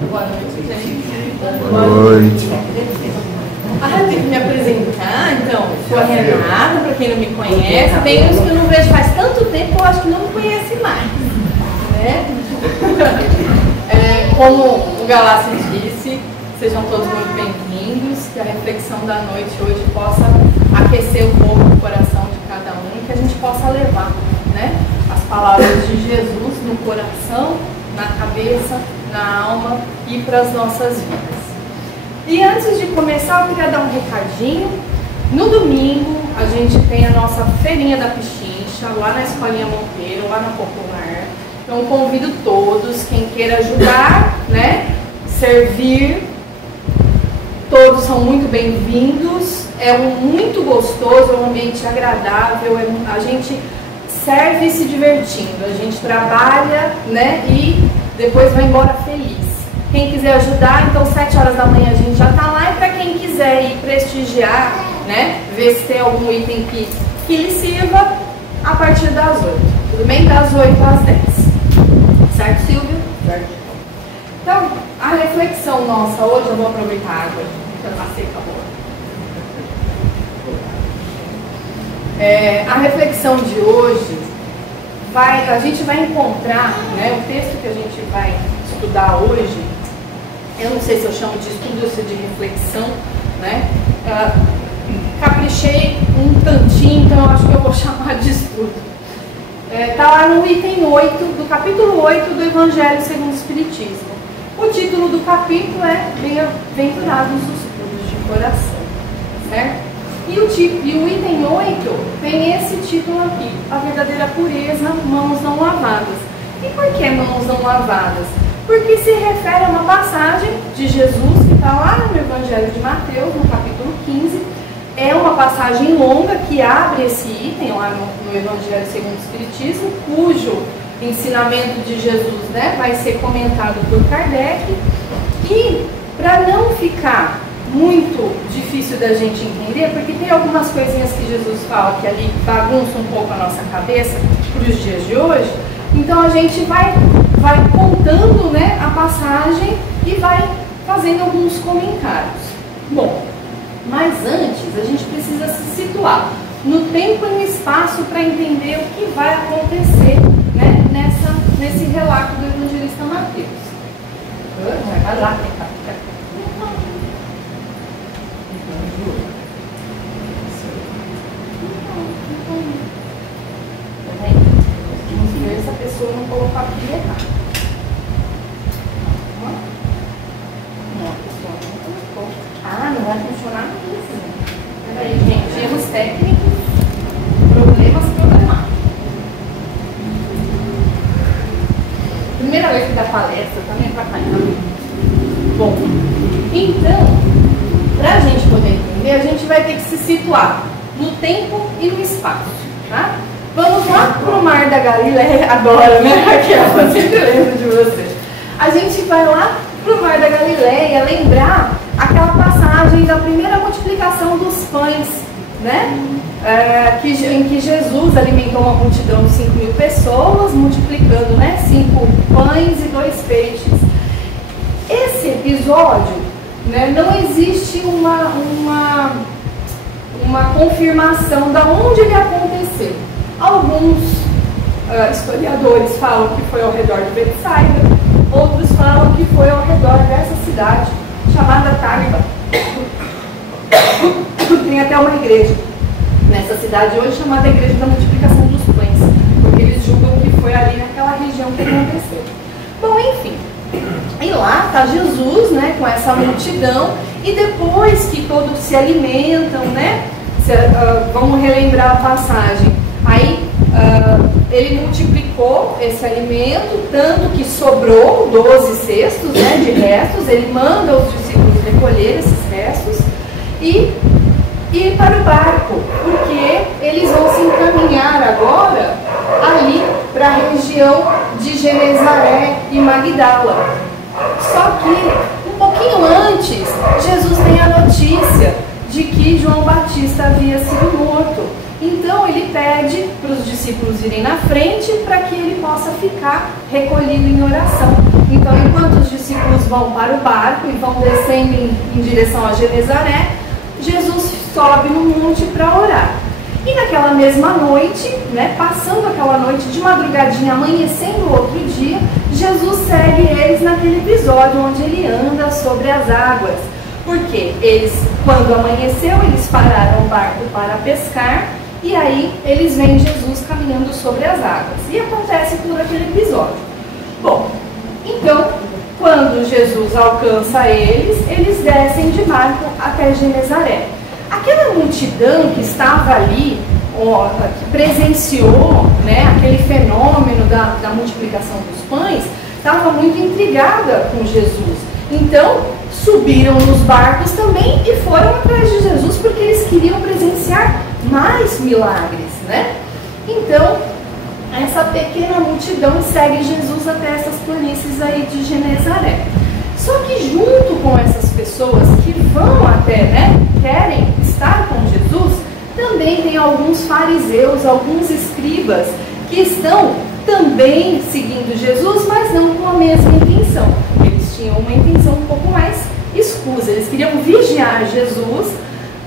Boa noite, gente. Boa noite. Tem que me apresentar, então. Sou a Renata, para quem não me conhece. Tem uns que eu não vejo faz tanto tempo, eu acho que não me conhece mais. Né? Como o Galácio disse, sejam todos muito bem-vindos. Que a reflexão da noite hoje possa aquecer um pouco o coração de cada um e que a gente possa levar, né, as palavras de Jesus no coração, na cabeça, na alma e para as nossas vidas. E antes de começar, eu queria dar um recadinho. No domingo, a gente tem a nossa feirinha da Pichincha, lá na Escolinha Monteiro, lá na Popular. Então, convido todos, quem queira ajudar, né, servir, todos são muito bem-vindos. É muito gostoso, é um ambiente agradável, a gente serve se divertindo, a gente trabalha, né, e depois vai embora feliz. Quem quiser ajudar, então 7 horas da manhã a gente já está lá. E para quem quiser ir prestigiar, né, ver se tem algum item que lhe sirva, a partir das 8. Tudo bem? Das 8 às 10. Certo, Silvio? Certo. Então, a reflexão nossa hoje, eu vou aproveitar a água, que eu passei, acabou. A reflexão de hoje, a gente vai encontrar, né, o texto que a gente vai estudar hoje. Eu não sei se eu chamo de estudo ou se de reflexão, né? Caprichei um tantinho, então eu acho que eu vou chamar de estudo. Está lá no item 8, do capítulo 8 do Evangelho segundo o Espiritismo. O título do capítulo é Bem-aventurados os puros de coração, certo? E o item 8 tem esse título aqui, a verdadeira pureza, mãos não lavadas. E por que mãos não lavadas? Porque se refere a uma passagem de Jesus que está lá no Evangelho de Mateus, no capítulo 15. É uma passagem longa que abre esse item lá no Evangelho segundo o Espiritismo, cujo ensinamento de Jesus, né, vai ser comentado por Kardec. E para não ficar muito difícil da gente entender, porque tem algumas coisinhas que Jesus fala que ali bagunça um pouco a nossa cabeça para os dias de hoje, então a gente vai contando, né, a passagem e vai fazendo alguns comentários. Bom, mas antes a gente precisa se situar no tempo e no espaço para entender o que vai acontecer, né, nesse relato do evangelista Mateus. Vai lá, vamos ver se a pessoa não colocou a pilha errada. Não, a pessoa não colocou. Não vai funcionar mesmo. Peraí, gente, erros técnicos, problemas programáticos. Primeira vez que dá palestra, também para cá. Bom, então, para a gente poder entender, a gente vai ter que se situar no tempo e no espaço, tá? Vamos lá para o Mar da Galileia agora, né, Raquel? Eu sempre lembro de você. A gente vai lá para o Mar da Galileia lembrar aquela passagem da primeira multiplicação dos pães, né? Em que Jesus alimentou uma multidão de 5.000 pessoas, multiplicando, né, 5 pães e 2 peixes. Esse episódio, né, não existe uma confirmação de onde ele aconteceu. Alguns historiadores falam que foi ao redor de Betsaida, outros falam que foi ao redor dessa cidade chamada Tariba. Tem até uma igreja nessa cidade hoje chamada Igreja da Multiplicação dos Pães, porque eles julgam que foi ali naquela região que aconteceu. Bom, enfim, e lá está Jesus, né, com essa multidão, e depois que todos se alimentam, né, vamos relembrar a passagem. Aí ele multiplicou esse alimento, tanto que sobrou 12 cestos, né, de restos. Ele manda os discípulos recolher esses restos e ir para o barco, porque eles vão se encaminhar agora ali para a região de Genezaré e Magdala. Só que um pouquinho antes, Jesus tem a notícia de que João Batista havia sido morto. Então ele pede para os discípulos irem na frente para que ele possa ficar recolhido em oração. Então, enquanto os discípulos vão para o barco e vão descendo em direção a Genezaré, Jesus sobe no monte para orar. E naquela mesma noite, né, passando aquela noite de madrugadinha, amanhecendo o outro dia, Jesus segue eles naquele episódio onde ele anda sobre as águas. Porque eles, quando amanheceu, eles pararam o barco para pescar, e aí eles veem Jesus caminhando sobre as águas. E acontece todo aquele episódio. Bom, então, quando Jesus alcança eles, eles descem de barco até Genezaré. Aquela multidão que estava ali, que presenciou, né, aquele fenômeno da multiplicação dos pães, estava muito intrigada com Jesus. Então, subiram nos barcos também e foram atrás de Jesus porque eles queriam presenciar mais milagres, né? Então, essa pequena multidão segue Jesus até essas planícies aí de Genezaré. Só que junto com essas pessoas que vão até, né, querem estar com Jesus, também tem alguns fariseus, alguns escribas que estão também seguindo Jesus, mas não com a mesma intenção. Eles tinham uma intenção um pouco mais escusa, eles queriam vigiar Jesus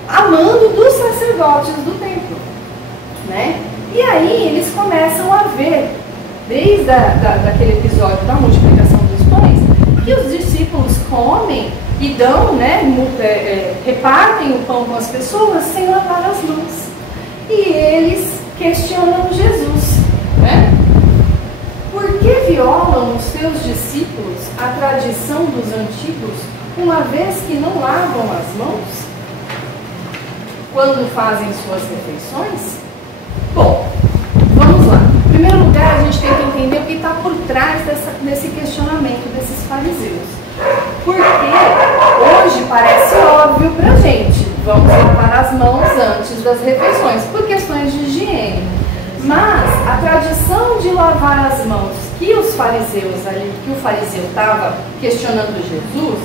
a mando dos sacerdotes do templo, né? E aí eles começam a ver, desde daquele episódio da multiplicação dos pães, que os discípulos comem e dão, né, repartem o pão com as pessoas sem lavar as mãos. E eles questionam Jesus, né? Por que violam os seus discípulos a tradição dos antigos, uma vez que não lavam as mãos quando fazem suas refeições? Bom, vamos lá. Em primeiro lugar, a gente tem que entender o que está por trás desse questionamento desses fariseus. Porque hoje parece óbvio para a gente, vamos lavar as mãos antes das refeições, por questões de higiene. Mas a tradição de lavar as mãos que os fariseus ali, que o fariseu estava questionando Jesus,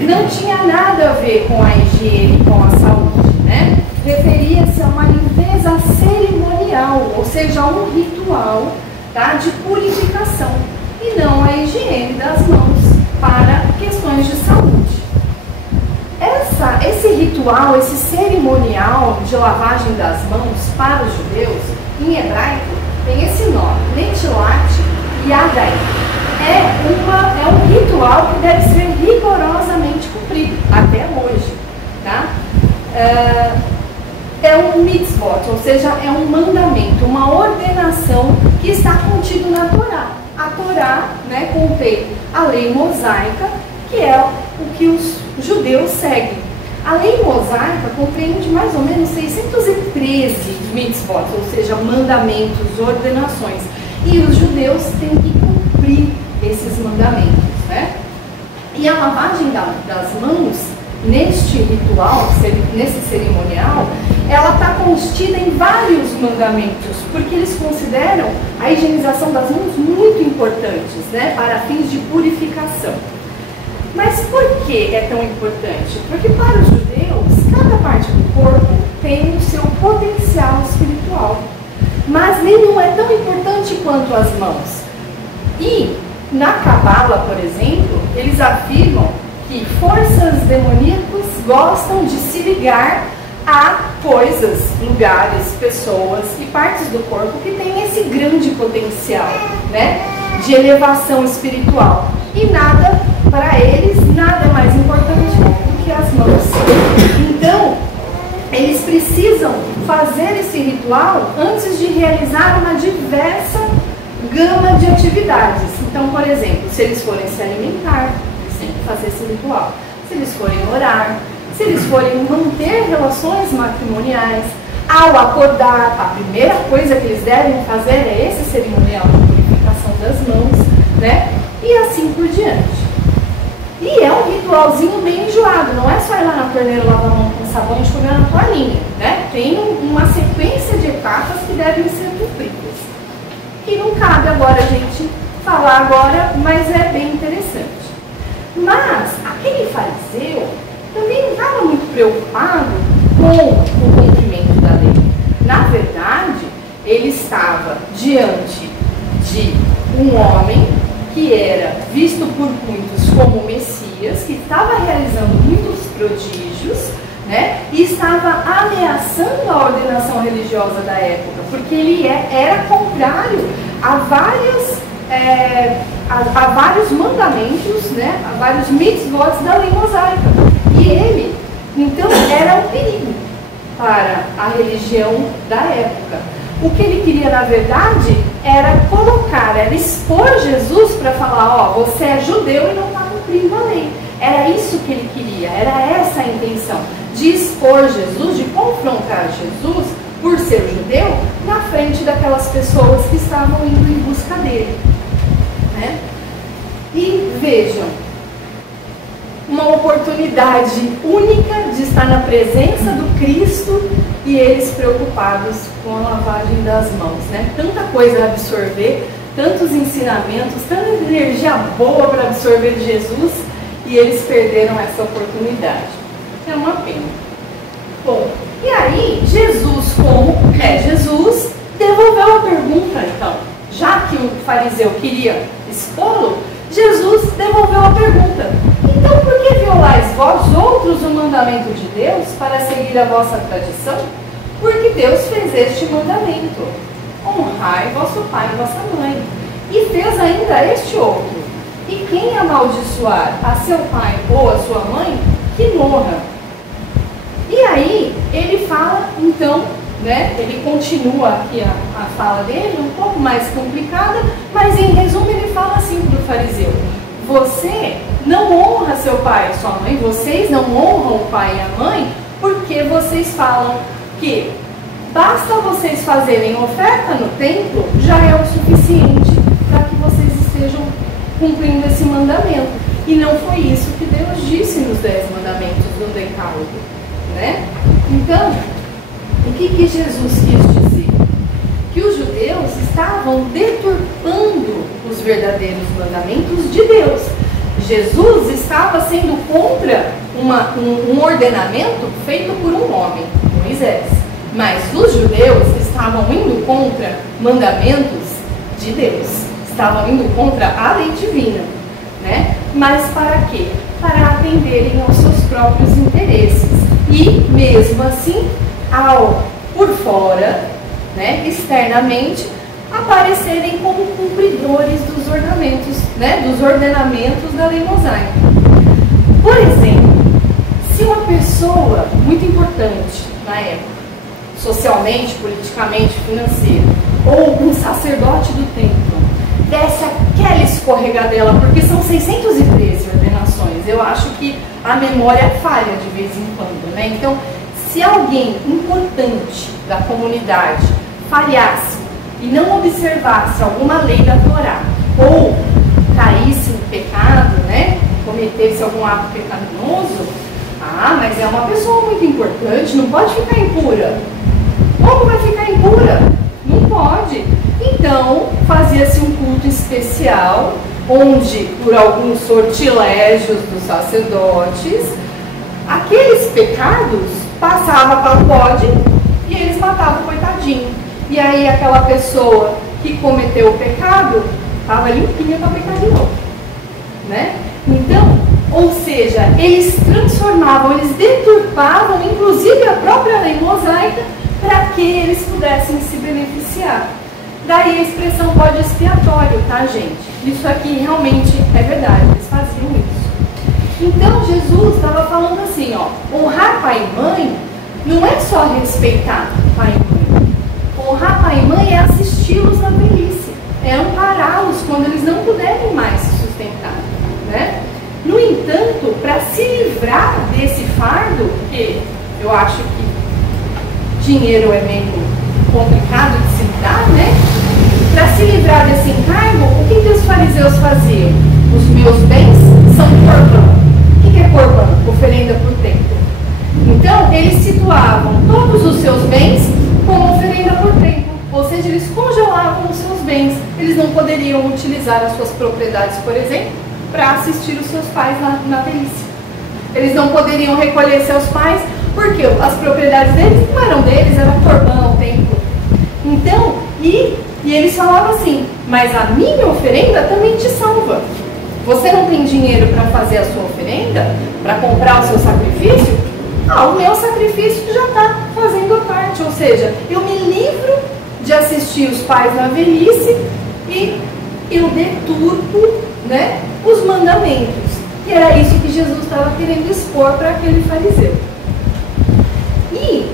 não tinha nada a ver com a higiene, com a saúde, né? Referia-se a uma limpeza cerimonial, ou seja, a um ritual, tá, de purificação, e não a higiene das mãos para questões de saúde. Esse ritual, esse cerimonial de lavagem das mãos para os judeus, em hebraico, tem esse nome, netilat yadayim. É um ritual que deve ser rigorosamente cumprido, até hoje. Tá? É um mitzvot, ou seja, é um mandamento, uma ordenação que está contido na Torá. A Torá, né, contém a lei mosaica, que é o que os judeus seguem. A lei mosaica compreende mais ou menos 613 mitzvot, ou seja, mandamentos, ordenações. E os judeus têm que cumprir esses mandamentos, né? E a lavagem das mãos, neste ritual, nesse cerimonial, ela está contida em vários mandamentos, porque eles consideram a higienização das mãos muito importantes, né, para fins de purificação. Mas por que é tão importante? Porque para os judeus, cada parte do corpo tem o seu potencial espiritual, mas nenhum é tão importante quanto as mãos. E na Cabala, por exemplo, eles afirmam que forças demoníacas gostam de se ligar a coisas, lugares, pessoas e partes do corpo que têm esse grande potencial, né, de elevação espiritual. E nada, para eles, nada é mais importante do que as mãos. Então, eles precisam fazer esse ritual antes de realizar uma diversa gama de atividades. Então, por exemplo, se eles forem se alimentar, eles têm que fazer esse ritual. Se eles forem orar, se eles forem manter relações matrimoniais, ao acordar, a primeira coisa que eles devem fazer é esse cerimonial de purificação das mãos, né? E assim por diante. E é um ritualzinho bem enjoado, não é só ir lá na torneira, lavar a mão com sabão e enxugar na toalhinha, né? Tem uma sequência de etapas que devem ser cumpridas. Que não cabe agora a gente falar agora, mas é bem interessante. Mas aquele fariseu também não estava muito preocupado com o cumprimento da lei. Na verdade, ele estava diante de um homem que era visto por muitos como Messias, que estava realizando muitos prodígios, né, e estava ameaçando a ordenação religiosa da época, porque ele era contrário a vários mandamentos, né, a vários mitzvot da lei mosaica. E ele, então, era um perigo para a religião da época. O que ele queria, na verdade, era expor Jesus para falar, ó, você é judeu e não está cumprindo a lei. Era isso que ele queria, era essa a intenção, de expor Jesus, de confrontar Jesus, por ser judeu, na frente daquelas pessoas que estavam indo em busca dele. Né? E vejam, uma oportunidade única de estar na presença do Cristo e eles preocupados com a lavagem das mãos, né? Tanta coisa a absorver, tantos ensinamentos, tanta energia boa para absorver de Jesus e eles perderam essa oportunidade. É uma pena. Bom, e aí Jesus, como é Jesus, devolveu a pergunta então. Já que o fariseu queria expô-lo, Jesus devolveu a pergunta. Então, por que violais vós outros o mandamento de Deus para seguir a vossa tradição? Porque Deus fez este mandamento: honrai vosso pai e vossa mãe. E fez ainda este outro: e quem amaldiçoar a seu pai ou a sua mãe, que morra. E aí, ele fala, então, né, ele continua aqui a fala dele, um pouco mais complicada, mas em resumo ele fala assim para o fariseu: você não honra seu pai e sua mãe, vocês não honram o pai e a mãe, porque vocês falam que basta vocês fazerem oferta no templo, já é o suficiente para que vocês estejam cumprindo esse mandamento. E não foi isso que Deus disse nos 10 mandamentos do Decálogo, né? Então, o que Jesus quis dizer? Que os judeus estavam deturpando os verdadeiros mandamentos de Deus. Jesus estava sendo contra um ordenamento feito por um homem, Moisés. Mas os judeus estavam indo contra mandamentos de Deus. Estavam indo contra a lei divina, né? Mas para quê? Para atenderem aos seus próprios interesses. E, mesmo assim, por fora, né, externamente, aparecerem como cumpridores dos ornamentos, né, dos ordenamentos da lei mosaica. Por exemplo, se uma pessoa muito importante na época, socialmente, politicamente, financeira, ou um sacerdote do templo, desse aquela escorregadela, porque são 613 ordenações, eu acho que a memória falha de vez em quando, né? Então, se alguém importante da comunidade falhasse e não observasse alguma lei da Torá, ou caísse no pecado, né, cometesse algum ato pecaminoso, mas é uma pessoa muito importante, não pode ficar impura. Como vai ficar impura? Não pode. Então, fazia-se um culto especial, onde, por alguns sortilégios dos sacerdotes, aqueles pecados passavam para o bode e eles matavam o coitadinho. E aí aquela pessoa que cometeu o pecado estava limpinha para pecar de novo, né? Então, ou seja, eles transformavam, eles deturpavam, inclusive a própria lei mosaica, para que eles pudessem se beneficiar. Daí a expressão bode expiatório, tá, gente? Isso aqui realmente é verdade, eles faziam isso. Então Jesus estava falando assim, ó, honrar pai e mãe não é só respeitar pai e mãe. Honrar pai e mãe é assisti-los na velhice, é ampará-los quando eles não puderem mais se sustentar, né? No entanto, para se livrar desse fardo, que eu acho que dinheiro é meio complicado de se lidar, né? Para se livrar desse encargo, o que os fariseus faziam? Os meus bens são corbã. O que é corbã? Oferenda por templo. Então, eles situavam todos os seus bens como oferenda por templo. Ou seja, eles congelavam os seus bens. Eles não poderiam utilizar as suas propriedades, por exemplo, para assistir os seus pais na velhice. Eles não poderiam recolher seus pais, porque as propriedades deles não eram deles, era corbã, o templo. Então, E eles falavam assim: mas a minha oferenda também te salva. Você não tem dinheiro para fazer a sua oferenda? Para comprar o seu sacrifício? O meu sacrifício já está fazendo a parte. Ou seja, eu me livro de assistir os pais na velhice e eu deturpo, né, os mandamentos. E era isso que Jesus estava querendo expor para aquele fariseu. E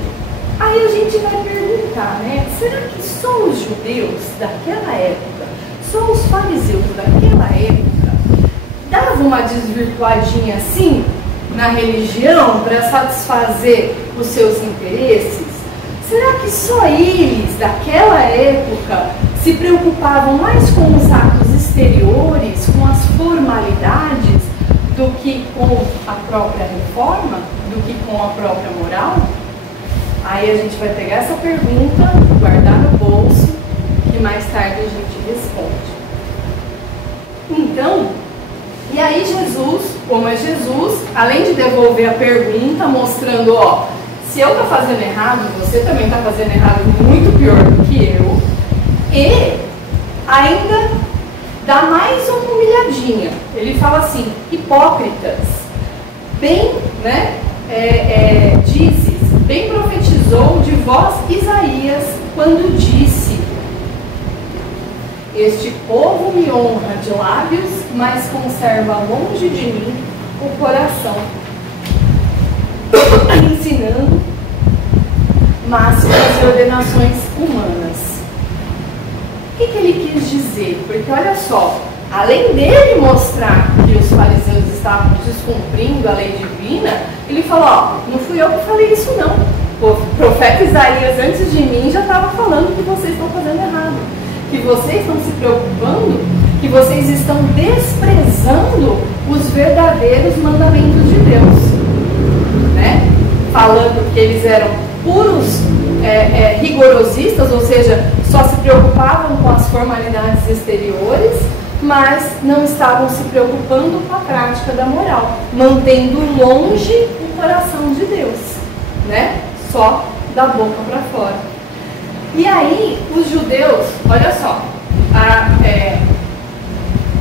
aí a gente vai perguntar, né? Será que só os judeus daquela época, só os fariseus daquela época, davam uma desvirtuadinha assim na religião para satisfazer os seus interesses? Será que só eles daquela época se preocupavam mais com os atos exteriores, com as formalidades, do que com a própria reforma, do que com a própria moral? Aí a gente vai pegar essa pergunta, guardar no bolso, e mais tarde a gente responde. Então, e aí Jesus, como é Jesus, além de devolver a pergunta, mostrando, se eu estou fazendo errado, você também está fazendo errado muito pior do que eu, e ainda dá mais uma humilhadinha. Ele fala assim: hipócritas, bem, né, dizes, bem profetizou de vós Isaías, quando disse: este povo me honra de lábios, mas conserva longe de mim o coração, ensinando máximas e ordenações humanas. O que ele quis dizer? Porque olha só, além dele mostrar que os fariseus estavam descumprindo a lei divina, ele falou: não fui eu que falei isso não. O profeta Isaías antes de mim já estava falando que vocês estão fazendo errado, que vocês estão se preocupando, que vocês estão desprezando os verdadeiros mandamentos de Deus, né? Falando que eles eram puros rigorosistas, ou seja, só se preocupavam com as formalidades exteriores, mas não estavam se preocupando com a prática da moral, mantendo longe o coração de Deus, né? Só da boca para fora. E aí, os judeus, olha só,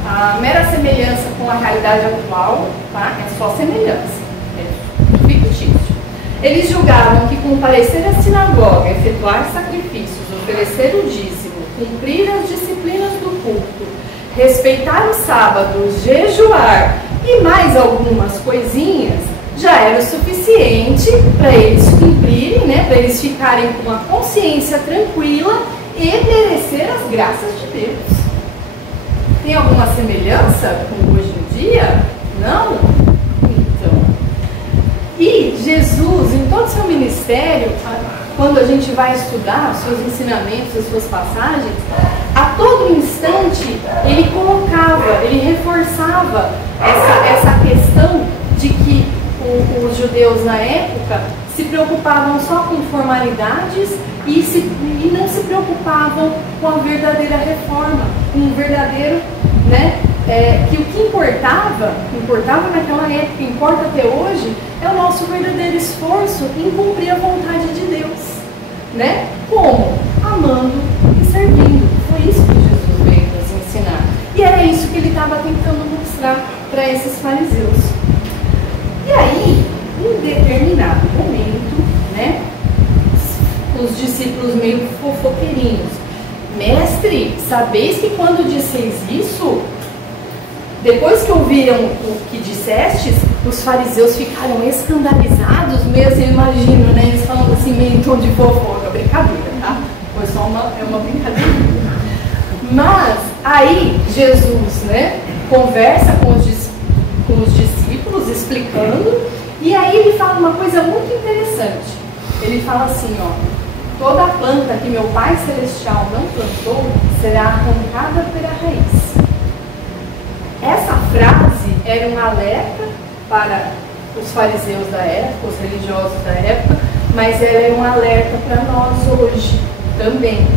a mera semelhança com a realidade atual, tá? É só semelhança, é fictício. Eles julgavam que comparecer à sinagoga, efetuar sacrifícios, oferecer o dízimo, cumprir as disciplinas do culto, respeitar os sábados, jejuar e mais algumas coisinhas, já era o suficiente para eles cumprirem, né, para eles ficarem com a consciência tranquila e merecer as graças de Deus. Tem alguma semelhança com hoje em dia? Não? Então. E Jesus, em todo o seu ministério, quando a gente vai estudar os seus ensinamentos, as suas passagens, a todo instante ele colocava, ele reforçava essa questão de que os judeus na época se preocupavam só com formalidades e não se preocupavam com a verdadeira reforma, com o verdadeiro, né, que o que importava naquela época, importa até hoje, é o nosso verdadeiro esforço em cumprir a vontade de Deus, né? Como? Amando e servindo. Foi isso que Jesus veio nos ensinar. E era isso que ele estava tentando mostrar para esses fariseus. E aí, em determinado momento, né, os discípulos meio fofoqueirinhos: mestre, sabeis que quando disseis isso, depois que ouviram o que dissestes, os fariseus ficaram escandalizados, meio assim, eu imagino, né, eles falando assim, meio em tom de fofoca, brincadeira, tá? Foi só uma brincadeira. Mas aí Jesus, né, conversa com os discípulos, explicando, e aí ele fala uma coisa muito interessante. Ele fala assim, toda a planta que meu Pai Celestial não plantou será arrancada pela raiz. Essa frase era um alerta para os fariseus da época, os religiosos da época, mas ela é um alerta para nós hoje também.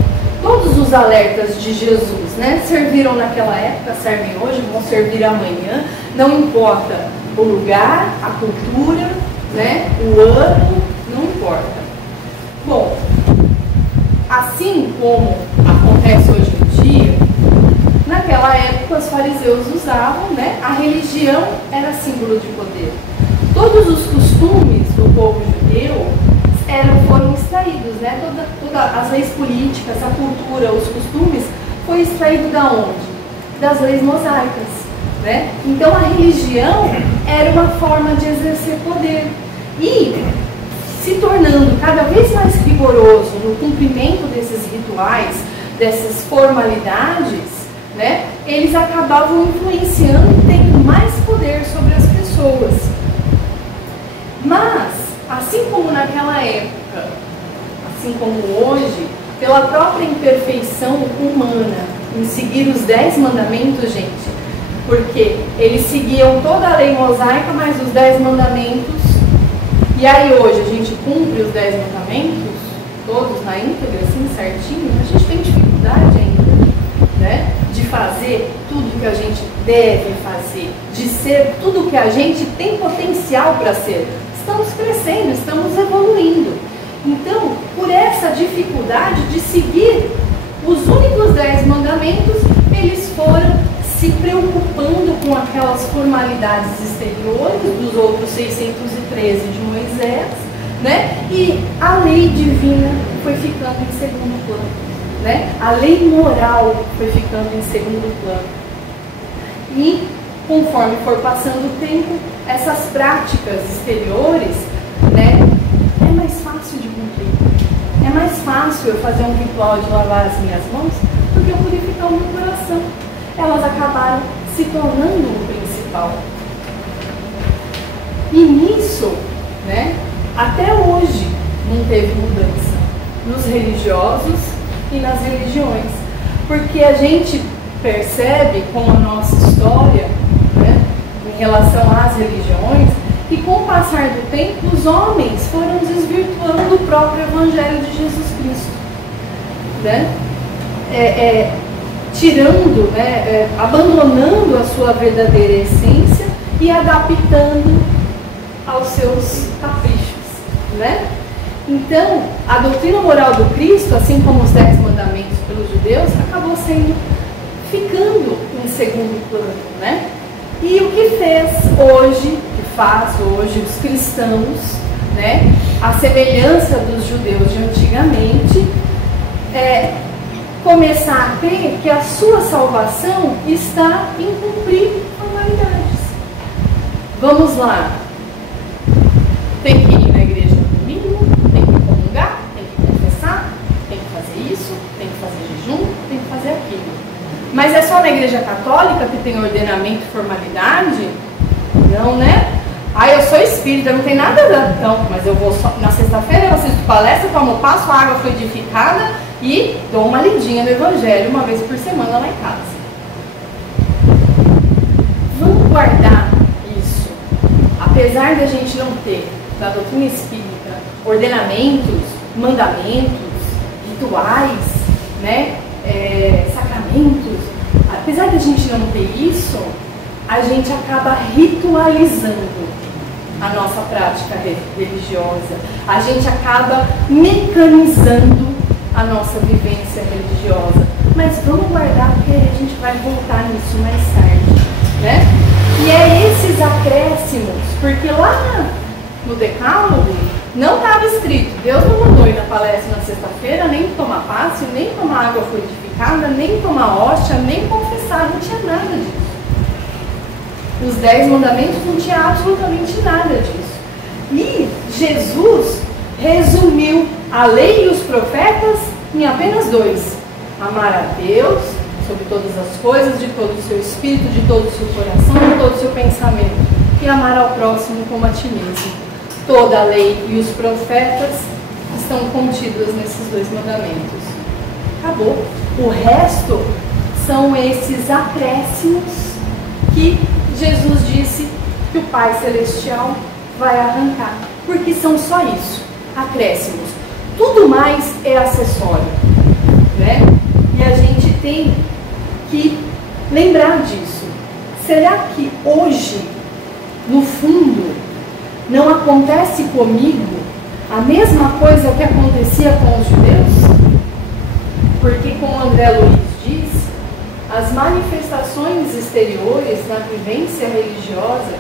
Todos os alertas de Jesus, né, serviram naquela época, servem hoje, vão servir amanhã, não importa o lugar, a cultura, né, o ano, não importa. Bom, assim como acontece conhece hoje em dia, naquela época os fariseus usavam, né? A religião era símbolo de poder. Todos os costumes do povo judeu foram extraídos, né? Todas as leis políticas, a cultura, os costumes, foi extraído da onde? Das leis mosaicas, né? Então a religião era uma forma de exercer poder. E se tornando cada vez mais rigoroso no cumprimento desses rituais, dessas formalidades, né? Eles acabavam influenciando e tendo mais poder sobre as pessoas. Mas, assim como naquela época, assim como hoje, pela própria imperfeição humana em seguir os 10 mandamentos, gente, porque eles seguiam toda a lei mosaica, mais os 10 mandamentos, e aí hoje a gente cumpre os 10 mandamentos, todos na íntegra, assim, certinho, a gente tem dificuldade ainda, né, de fazer tudo que a gente deve fazer, de ser tudo que a gente tem potencial para ser. Estamos crescendo, estamos evoluindo. Então, por essa dificuldade de seguir os únicos 10 mandamentos, eles foram se preocupando com aquelas formalidades exteriores dos outros 613 de Moisés, né? E a lei divina foi ficando em segundo plano, né? A lei moral foi ficando em segundo plano. E conforme for passando o tempo, essas práticas exteriores, né, é mais fácil de cumprir. É mais fácil eu fazer um ritual de lavar as minhas mãos do que eu purificar o meu coração. Elas acabaram se tornando o principal. E nisso, né, até hoje não teve mudança nos religiosos e nas religiões. Porque a gente percebe com a nossa história, né, em relação às religiões, que com o passar do tempo os homens foram desvirtuando o próprio Evangelho de Jesus Cristo, né? Tirando, né, abandonando a sua verdadeira essência e adaptando aos seus caprichos, né? Então, a doutrina moral do Cristo, assim como os 10 mandamentos pelos judeus, acabou ficando em segundo plano, né? E o que faz hoje os cristãos, né, a semelhança dos judeus de antigamente, é começar a crer que a sua salvação está em cumprir formalidades. Vamos lá. Tem que ir na igreja no domingo, tem que comungar, tem que confessar, tem que fazer isso, tem que fazer jejum, tem que fazer aquilo. Mas é só na igreja católica que tem ordenamento e formalidade? Não, né? Eu sou espírita, não tem nada a ver. Não, mas eu vou só, na sexta-feira eu assisto palestra, tomo passo, a água fluidificada e dou uma lidinha no Evangelho uma vez por semana lá em casa. Vamos guardar isso. Apesar de a gente não ter, na doutrina espírita, ordenamentos, mandamentos, rituais, né? Sacramentos, apesar de a gente não ter isso, a gente acaba ritualizando a nossa prática religiosa, a gente acaba mecanizando a nossa vivência religiosa. Mas vamos guardar, porque a gente vai voltar nisso mais tarde, né? E é esses acréscimos, porque lá no Decálogo não estava escrito, Deus não mandou ir na palestra na sexta-feira, nem tomar passe, nem tomar água fluidificada, nem tomar hóstia, nem confessar, não tinha nada disso. Os 10 mandamentos não tinha absolutamente nada disso. E Jesus resumiu a lei e os profetas em apenas 2. Amar a Deus sobre todas as coisas, de todo o seu espírito, de todo o seu coração, de todo o seu pensamento. E amar ao próximo como a ti mesmo. Toda a lei e os profetas estão contidos nesses 2 mandamentos. Acabou. O resto são esses acréscimos que Jesus disse que o Pai Celestial vai arrancar. Porque são só isso, acréscimos. Tudo mais é acessório, né? E a gente tem que lembrar disso. Será que hoje, no fundo, não acontece comigo a mesma coisa que acontecia com os judeus? Porque, como André Luiz diz, as manifestações exteriores na vivência religiosa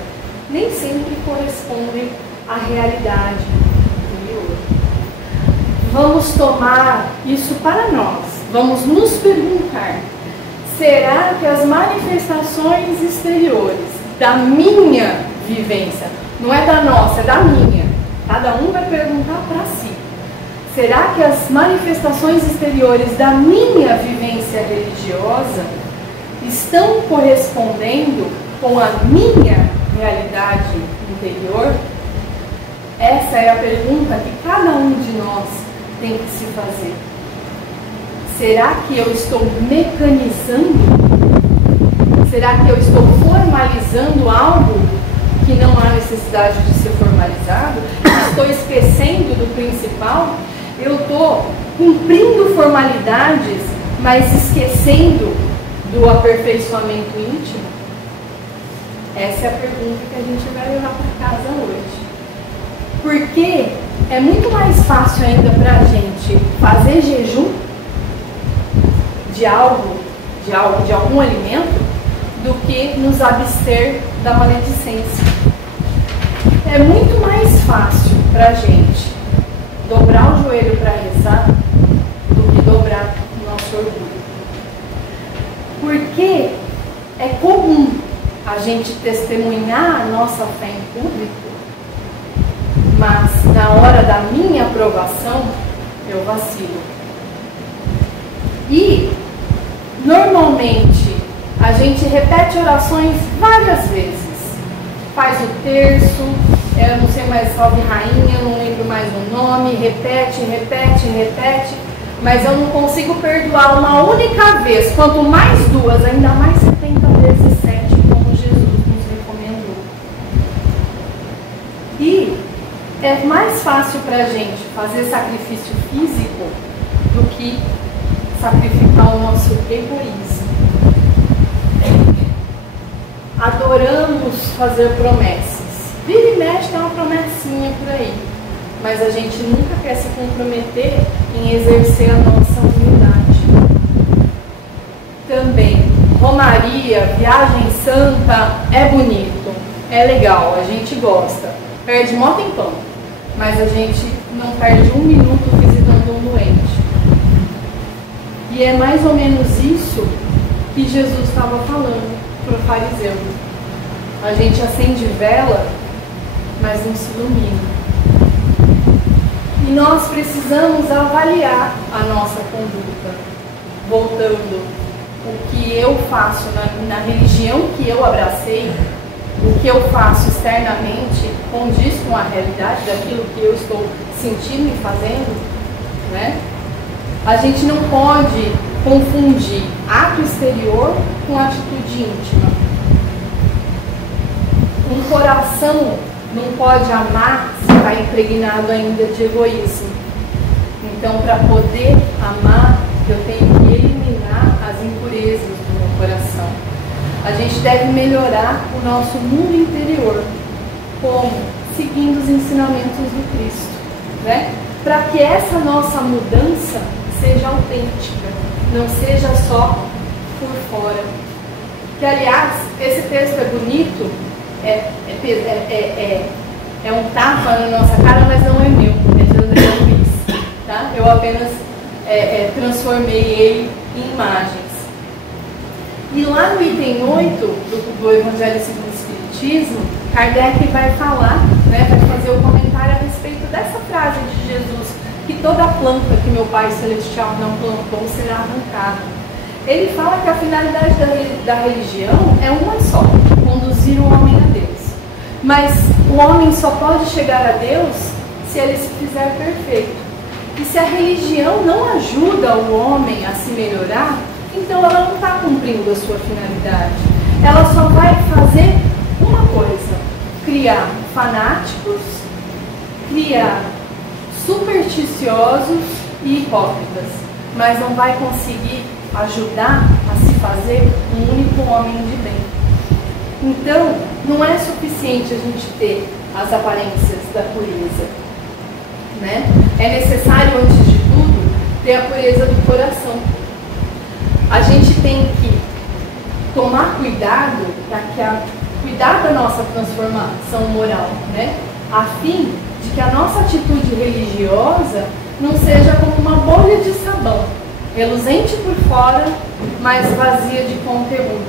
nem sempre correspondem à realidade interior. Vamos tomar isso para nós. Vamos nos perguntar: será que as manifestações exteriores da minha vivência, não é da nossa, é da minha, cada um vai perguntar para si, será que as manifestações exteriores da minha vivência religiosa estão correspondendo com a minha realidade interior? Essa é a pergunta que cada um de nós tem que se fazer. Será que eu estou mecanizando? Será que eu estou formalizando algo que não há necessidade de ser formalizado? Estou esquecendo do principal? Eu estou cumprindo formalidades, mas esquecendo do aperfeiçoamento íntimo? Essa é a pergunta que a gente vai levar para casa hoje. Porque é muito mais fácil ainda para a gente fazer jejum de algum alimento do que nos abster da maledicência. É muito mais fácil para a gente dobrar o joelho para rezar do que dobrar o nosso orgulho. Porque é comum a gente testemunhar a nossa fé em público, mas na hora da minha aprovação eu vacilo. E normalmente a gente repete orações várias vezes. Faz o terço, eu não sei mais, salve rainha, eu não lembro mais o nome, repete, mas eu não consigo perdoar uma única vez. Quanto mais duas, ainda mais 70 vezes 7, como Jesus nos recomendou. E é mais fácil para a gente fazer sacrifício físico do que sacrificar o nosso egoísmo. Adoramos fazer promessas. Vira e mexe tem uma promessinha por aí, mas a gente nunca quer se comprometer em exercer a nossa humildade. Também, romaria, viagem santa, é bonito, é legal, a gente gosta. Perde mó tempão, mas a gente não perde um minuto visitando um doente. E é mais ou menos isso que Jesus estava falando para o fariseu. A gente acende vela, mas não se ilumina. E nós precisamos avaliar a nossa conduta. Voltando, o que eu faço na religião que eu abracei, o que eu faço externamente condiz com a realidade daquilo que eu estou sentindo e fazendo, né? A gente não pode confundir ato exterior com atitude íntima. Um coração não pode amar se está impregnado ainda de egoísmo. Então, para poder amar, eu tenho que eliminar as impurezas do meu coração. A gente deve melhorar o nosso mundo interior. Como? Seguindo os ensinamentos do Cristo, né? Para que essa nossa mudança seja autêntica, não seja só por fora. Que, aliás, esse texto é bonito, é um tapa na nossa cara, mas não é meu, é de André Luiz, tá? Eu apenas transformei ele em imagens. E lá no item 8 do Evangelho segundo o Espiritismo, Kardec vai falar, né, vai fazer o comentário a respeito dessa frase de Jesus, que toda planta que meu Pai Celestial não plantou será arrancada. Ele fala que a finalidade da religião é uma só: conduzir o homem a Deus. Mas o homem só pode chegar a Deus se ele se fizer perfeito. E se a religião não ajuda o homem a se melhorar, então ela não está cumprindo a sua finalidade. Ela só vai fazer uma coisa: criar fanáticos, criar supersticiosos e hipócritas, mas não vai conseguir ajudar a se fazer um único homem de bem. Então, não é suficiente a gente ter as aparências da pureza, né? É necessário, antes de tudo, ter a pureza do coração. A gente tem que tomar cuidado cuidar da nossa transformação moral, né? A fim de que a nossa atitude religiosa não seja como uma bolha de sabão, reluzente por fora, mas vazia de conteúdo,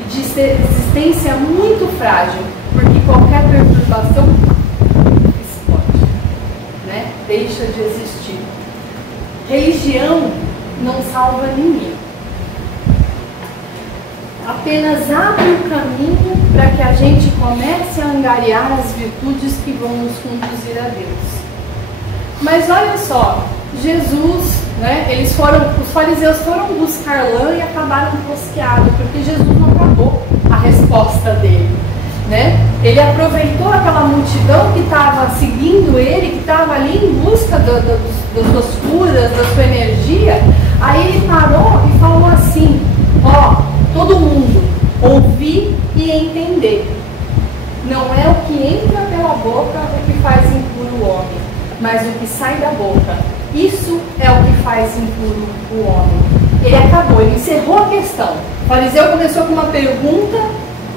e de existência muito frágil, porque qualquer perturbação explode, né? Deixa de existir. Religião não salva ninguém. Apenas abre o caminho para que a gente comece a angariar as virtudes que vão nos conduzir a Deus. Mas olha só, Jesus, né, os fariseus foram buscar lã e acabaram tosqueados, porque Jesus não acabou a resposta dele, né? Ele aproveitou aquela multidão que estava seguindo ele, que estava ali em busca das suas curas, da sua energia. Aí ele parou e falou assim: ó, todo mundo ouvir e entender. Não é o que entra pela boca o que faz impuro o homem, mas o que sai da boca. Isso é o que faz impuro o homem. Ele acabou, ele encerrou a questão. O fariseu começou com uma pergunta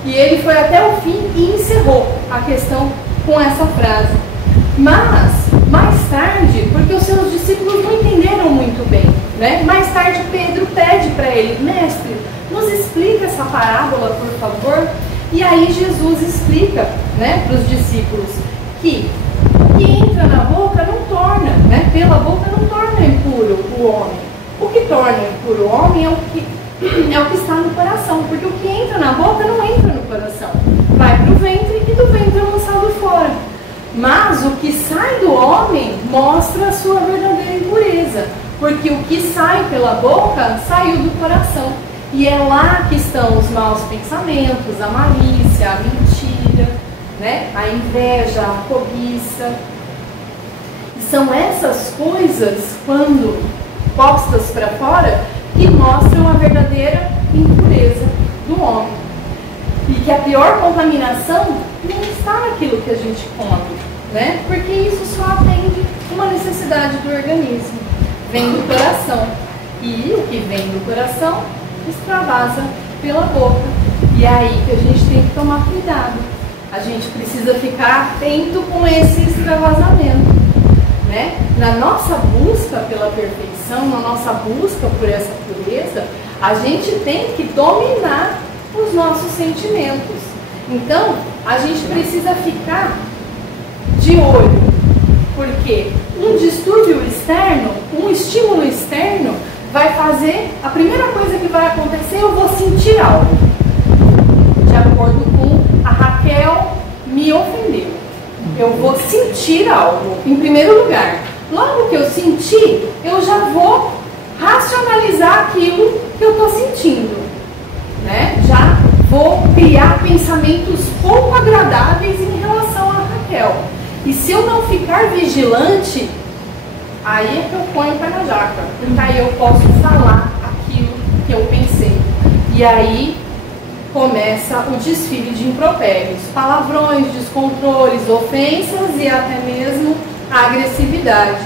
e ele foi até o fim e encerrou a questão com essa frase. Mas, mais tarde, porque os seus discípulos não entenderam muito bem, né? Mais tarde Pedro pede para ele: mestre, nos explica essa parábola, por favor. E aí Jesus explica, né, para os discípulos que o que entra na boca não torna, né, pela boca não torna impuro o homem. O que torna impuro o homem é o que está no coração, porque o que entra na boca não entra no coração, vai para o ventre e do ventre é lançado fora. Mas o que sai do homem mostra a sua verdadeira impureza, porque o que sai pela boca saiu do coração. E é lá que estão os maus pensamentos, a malícia, a mentira, né? A inveja, a cobiça. E são essas coisas, quando postas para fora, que mostram a verdadeira impureza do homem. E que a pior contaminação não está naquilo que a gente come, né? Porque isso só atende uma necessidade do organismo. Vem do coração. E o que vem do coração extravasa pela boca. E é aí que a gente tem que tomar cuidado. A gente precisa ficar atento com esse extravasamento, né? Na nossa busca pela perfeição, na nossa busca por essa pureza, a gente tem que dominar os nossos sentimentos. Então, a gente precisa ficar de olho, porque um distúrbio externo, um estímulo externo, vai fazer, a primeira coisa que vai acontecer, eu vou sentir algo. De acordo com a Raquel, me ofendeu. Eu vou sentir algo, em primeiro lugar. Logo que eu sentir, eu já vou racionalizar aquilo que eu estou sentindo, né? Já vou criar pensamentos pouco agradáveis em relação a Raquel. E se eu não ficar vigilante, aí é que eu ponho o pé na jaca, porque aí eu posso falar aquilo que eu pensei. E aí começa o desfile de impropérios, palavrões, descontroles, ofensas e até mesmo a agressividade.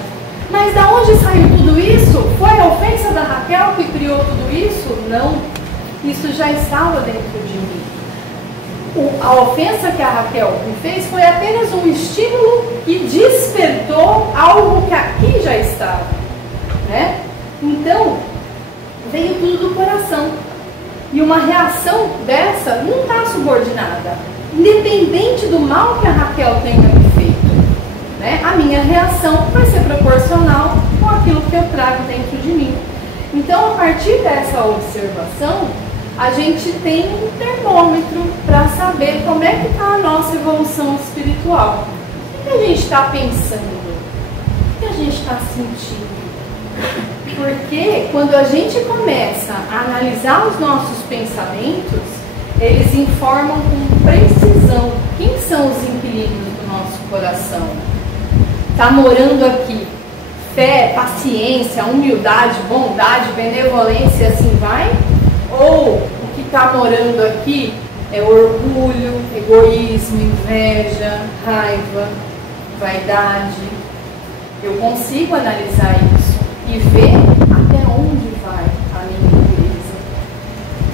Mas da onde saiu tudo isso? Foi a ofensa da Raquel que criou tudo isso? Não. Isso já estava dentro de mim. A ofensa que a Raquel me fez foi apenas um estímulo que despertou algo que aqui já estava, né? Então, veio tudo do coração. E uma reação dessa não está subordinada, independente do mal que a Raquel tenha me feito, né? A minha reação vai ser proporcional com aquilo que eu trago dentro de mim. Então, a partir dessa observação, a gente tem um termômetro para saber como é que está a nossa evolução espiritual. O que a gente está pensando? O que a gente está sentindo? Porque quando a gente começa a analisar os nossos pensamentos, eles informam com precisão quem são os inquilinos do nosso coração. Está morando aqui fé, paciência, humildade, bondade, benevolência, assim vai? Ou o que está morando aqui é orgulho, egoísmo, inveja, raiva, vaidade? Eu consigo analisar isso e ver vai a minha impureza.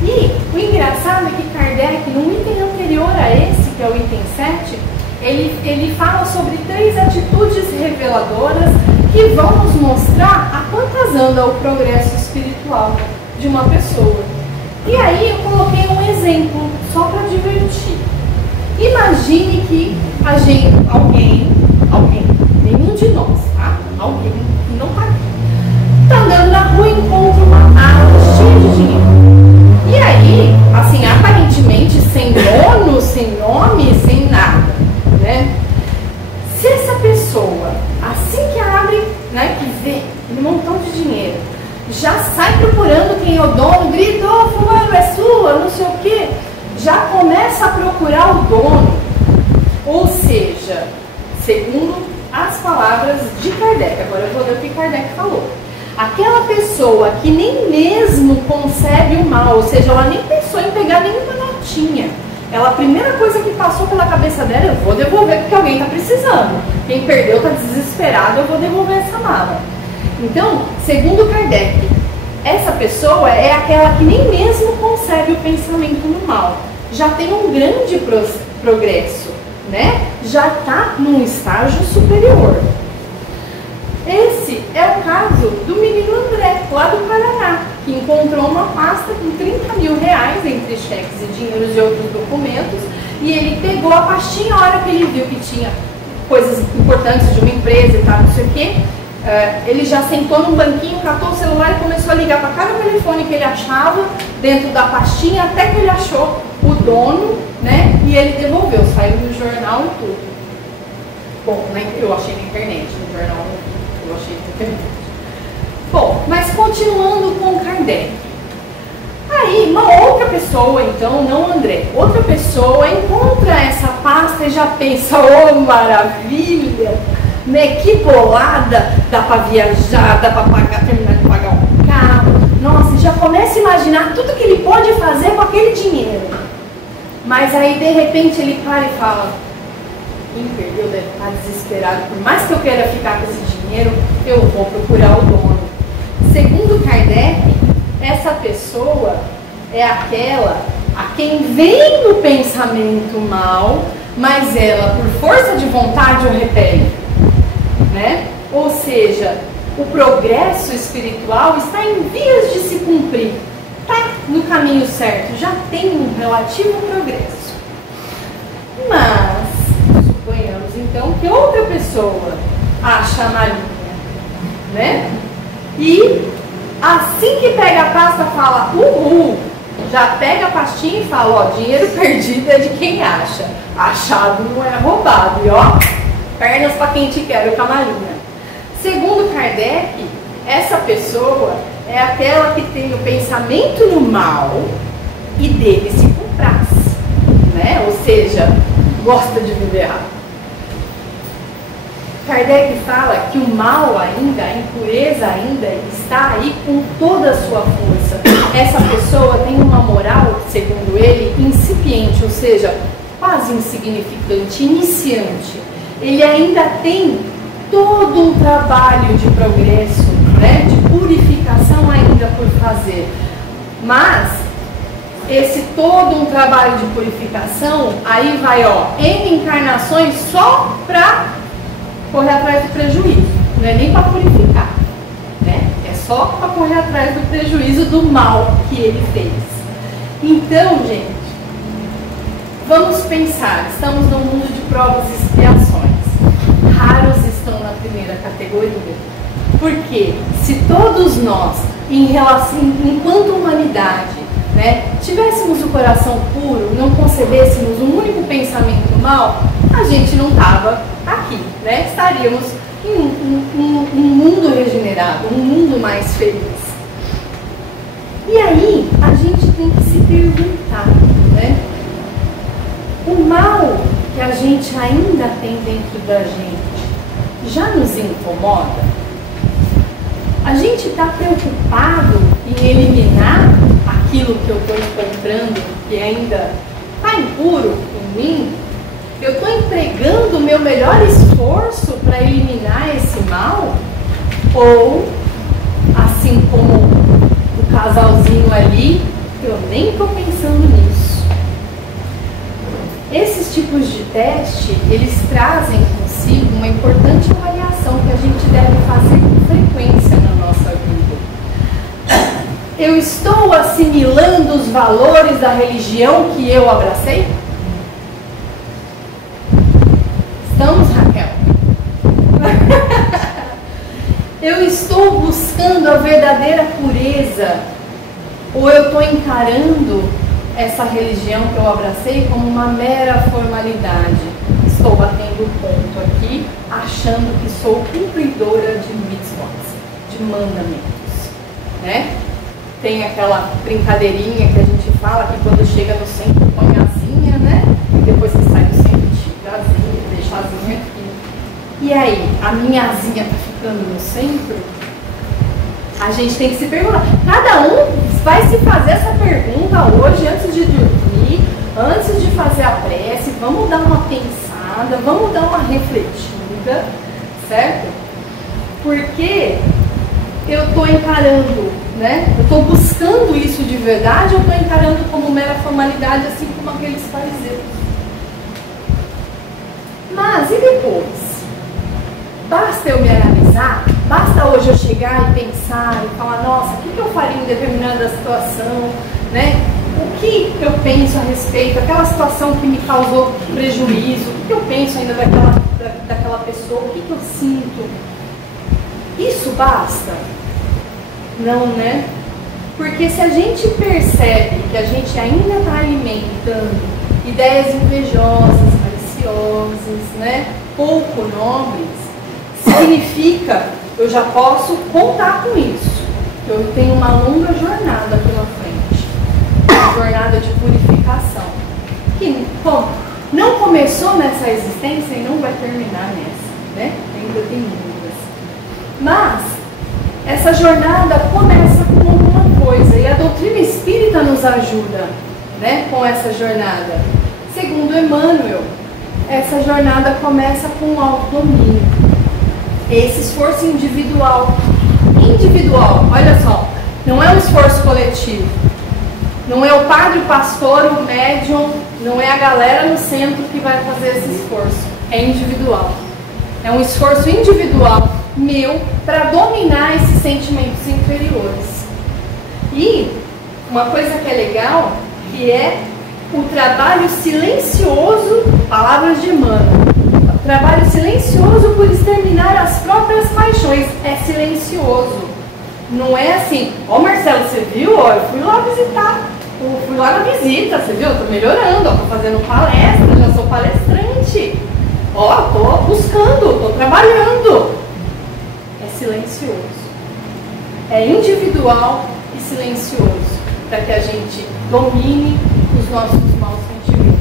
E o engraçado é que Kardec, no item anterior a esse, que é o item 7, ele fala sobre 3 atitudes reveladoras que vão nos mostrar a quantas anda o progresso espiritual de uma pessoa. E aí eu coloquei um exemplo, só para divertir. Imagine que alguém, nenhum de nós, tá? Alguém que não está aqui, está andando na rua e encontra uma mala cheia de dinheiro. E aí, assim, aparentemente sem dono, sem nome, sem nada, né? Se essa pessoa, assim que abre, né, que vê um montão de dinheiro, já sai procurando quem é o dono, gritou, fulano, é sua, não sei o quê, já começa a procurar o dono. Ou seja, segundo as palavras de Kardec, agora eu vou ler o que Kardec falou. Aquela pessoa que nem mesmo concebe o mal, ou seja, ela nem pensou em pegar nenhuma notinha. A primeira coisa que passou pela cabeça dela, eu vou devolver porque alguém está precisando. Quem perdeu está desesperado, eu vou devolver essa mala. Então, segundo Kardec, essa pessoa é aquela que nem mesmo concebe o pensamento no mal. Já tem um grande progresso, né? Já está num estágio superior. Esse é o caso do menino André, lá do Paraná, que encontrou uma pasta com 30 mil reais entre cheques e dinheiros e outros documentos, e ele pegou a pastinha a hora que ele viu que tinha coisas importantes de uma empresa e tal, não sei o quê. Ele já sentou num banquinho, catou o celular e começou a ligar para cada telefone que ele achava dentro da pastinha, até que ele achou o dono, né? E ele devolveu, saiu no jornal e tudo. Bom, eu achei na internet, no jornal eu achei na internet. Bom, mas continuando com Kardec. Aí, uma outra pessoa, então, não André, outra pessoa encontra essa pasta e já pensa, oh, maravilha! Né, que bolada, dá para viajar, dá para terminar de pagar um carro. Nossa, já começa a imaginar tudo que ele pode fazer com aquele dinheiro. Mas aí, de repente, ele para e fala, quem perdeu deve estar desesperado. Por mais que eu queira ficar com esse dinheiro, eu vou procurar o dono. Segundo Kardec, essa pessoa é aquela a quem vem do pensamento mal, mas ela, por força de vontade, o repele. Né? Ou seja, o progresso espiritual está em vias de se cumprir, está no caminho certo, já tem um relativo progresso. Mas, suponhamos então que outra pessoa acha a malinha, né? E assim que pega a pasta fala, uhul, já pega a pastinha e fala, ó, dinheiro perdido é de quem acha, achado não é roubado, e ó, pernas para quem te quer, o camarinha. Segundo Kardec, essa pessoa é aquela que tem o pensamento no mal e dele se compraz, né? Ou seja, gosta de viver errado. Kardec fala que o mal ainda, a impureza ainda está aí com toda a sua força. Essa pessoa tem uma moral, segundo ele, incipiente, ou seja, quase insignificante, iniciante. Ele ainda tem todo um trabalho de progresso, né, de purificação ainda por fazer. Mas esse todo um trabalho de purificação, aí vai, ó, N encarnações só para correr atrás do prejuízo, não é nem para purificar, né? É só para correr atrás do prejuízo do mal que ele fez. Então, gente, vamos pensar, estamos num mundo de provas e expiações. Raros estão na primeira categoria. Porque se todos nós, enquanto humanidade, né, tivéssemos o coração puro, não concebêssemos um único pensamento mal, a gente não estava aqui, né? Estaríamos em um mundo regenerado, um mundo mais feliz. E aí, a gente tem que se perguntar, né? O mal que a gente ainda tem dentro da gente já nos incomoda? A gente está preocupado em eliminar aquilo que eu estou encontrando que ainda está impuro em mim? Eu estou empregando o meu melhor esforço para eliminar esse mal? Ou, assim como casalzinho ali, eu nem estou pensando nisso. Esses tipos de teste, eles trazem consigo uma importante avaliação que a gente deve fazer com frequência na nossa vida. Eu estou assimilando os valores da religião que eu abracei? Estamos, Raquel? Eu estou buscando a verdadeira pureza? Ou eu estou encarando essa religião que eu abracei como uma mera formalidade? Estou batendo ponto aqui, achando que sou cumpridora de mitzvot, de mandamentos, né? Tem aquela brincadeirinha que a gente fala que quando chega no centro põe asinha, né? E depois que sai do centro tira a asinha, deixa a asinha aqui. E aí, a minha asinha está ficando no centro? A gente tem que se perguntar. Cada um vai se fazer essa pergunta hoje, antes de dormir, antes de fazer a prece. Vamos dar uma pensada, vamos dar uma refletida, certo? Porque eu estou encarando, né? Eu estou buscando isso de verdade ou estou encarando como mera formalidade, assim como aqueles fariseus? Mas e depois? Basta eu me analisar? Basta hoje eu chegar e pensar e falar, nossa, o que eu faria em determinada situação, né? O que eu penso a respeito, aquela situação que me causou prejuízo, o que eu penso ainda daquela pessoa, o que eu sinto? Isso basta? Não, né? Porque se a gente percebe que a gente ainda está alimentando ideias invejosas, maliciosas, né? Pouco nobres, significa, eu já posso contar com isso. Eu tenho uma longa jornada pela frente. Uma jornada de purificação. Que não começou nessa existência e não vai terminar nessa, né? Ainda tem muitas. Mas, essa jornada começa com alguma coisa. E a doutrina espírita nos ajuda, né? Com essa jornada. Segundo Emmanuel, essa jornada começa com o autodomínio. Esse esforço individual, olha só, não é um esforço coletivo, não é o padre, o pastor, o médium, não é a galera no centro que vai fazer esse esforço, é individual, é um esforço individual meu para dominar esses sentimentos inferiores. E uma coisa que é legal, que é o trabalho silencioso, palavras de Emmanuel, trabalho silencioso por exterminar as próprias paixões. É silencioso. Não é assim, ó Marcelo, você viu? Ó, eu fui lá visitar. Eu fui lá na visita, você viu? Eu tô melhorando, ó, tô fazendo palestra, já sou palestrante. Ó, tô buscando, tô trabalhando. É silencioso. É individual e silencioso. Para que a gente domine os nossos maus sentimentos.